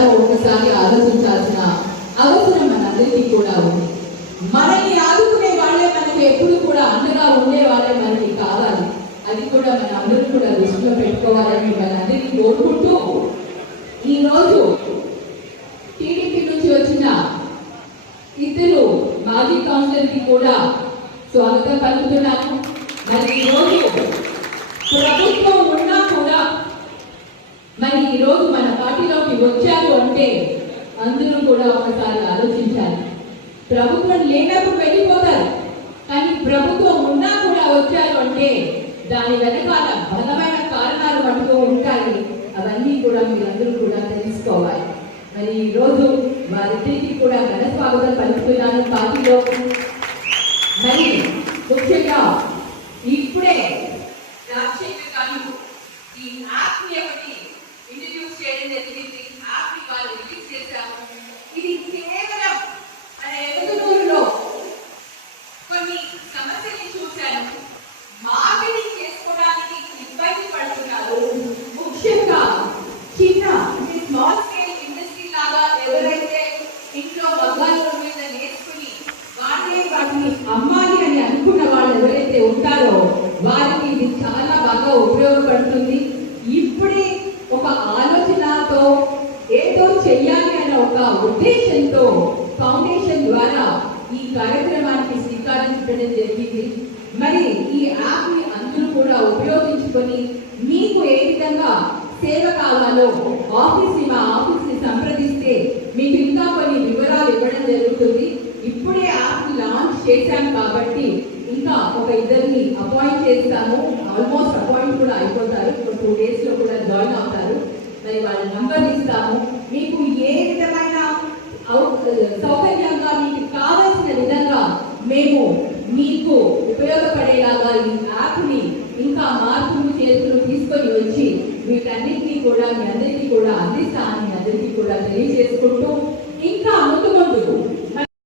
చేయాలో ఒకసారి ఆలోచించాల్సిన అవసరం మనందరికీ కూడా ఉంది. మనల్ని ఆదుకునే వాళ్ళే మనకి ఎప్పుడు కూడా అండగా ఉండే వాళ్ళే మనకి కావాలి. అది కూడా మన అందరూ కూడా దృష్టిలో పెట్టుకోవాలని మనందరికీ కోరుకుంటూ ఈరోజు టీడీపీ నుంచి వచ్చిన ఇద్దరు మాజీ కౌన్సిలర్కి కూడా స్వాగతం పలుకుతున్నాను. మరి ఈరోజు ప్రభుత్వం ఉన్నా కూడా మరి ఈరోజు మన పార్టీలోకి వచ్చారు అంటే అందరూ కూడా ఒకసారి ఆలోచించాలి. ప్రభుత్వం లేనప్పుడు వెళ్ళిపోతారు, కానీ ప్రభుత్వం ఉన్నా కూడా వచ్చారు అంటే దాని వెనకాల బలమైన కారణాలు అంటూ ఉంటాయి. అవన్నీ కూడా మీరందరూ కూడా తెలుసుకోవాలి. మరి ఈరోజు వారిద్దరికీ కూడా ఘన స్వాగతం పలుకుతున్నాను పార్టీలో. మరి ముఖ్యంగా ఇప్పుడే రాజశేఖర్ గారు ఈ యాప్ ని ఒకటి ఇంట్రడ్యూస్ చేయడం జరిగింది. యాప్ ని వాళ్ళు రిలీజ్ చేశాము. ఇది కేవలం మన ఎదుగుదూరులో కొన్ని సమస్యల్ని చూశాను. మార్కెటింగ్ చేసుకోవడానికి ఇబ్బంది పడుతున్నారు. ముఖ్యంగా చిన్న స్మాల్ స్కేల్ ఇండస్ట్రీ లాగా ఎవరైతే ఇంట్లో బంగాళాల మీద నేర్చుకుని వాటిని అమ్మాలి అని అనుకున్న వాళ్ళు ఎవరైతే ఉంటారో వారికి ఇది చాలా బాగా ఉపయోగపడుతుంది. ఇప్పుడే ఒక ఆలోచనతో ఏదో చెయ్యాలి అనే ఒక ఉద్దేశంతో ఫౌండేషన్ ద్వారా ఈ కార్యక్రమానికి శ్రీకారం చుట్టడం జరిగింది. మరి ఈ యాప్ ని అందరూ కూడా ఉపయోగించుకొని మీకు ఏ విధంగా సేవ కావాలో మా ఆఫీస్ ని సంప్రదిస్తే మీకు ఇంకా కొన్ని వివరాలు ఇవ్వడం జరుగుతుంది. ఇప్పుడే యాప్ ని లాంచ్ చేశాం కాబట్టి ఇంకా ఒక ఇద్దరిని అపాయింట్ చేస్తాము. ఆల్మోస్ట్ అపాయింట్ కూడా అయిపోతారు. 2 days లో కూడా జాయిన్ అవుతారు. మరి వాళ్ళ నంబర్ ఇస్తాము. మీకు ఏ విధమైన సౌకర్యంగా మీకు కావాల్సిన విధంగా మేము మీకు ఉపయోగపడేలాగా ఈ యాప్ ని ఇంకా మార్పులు చేతులు తీసుకొని వచ్చి వీటన్నిటినీ కూడా మీ అందరికీ కూడా అందిస్తామని అందరికీ కూడా తెలియజేసుకుంటూ ఇంకా ముందు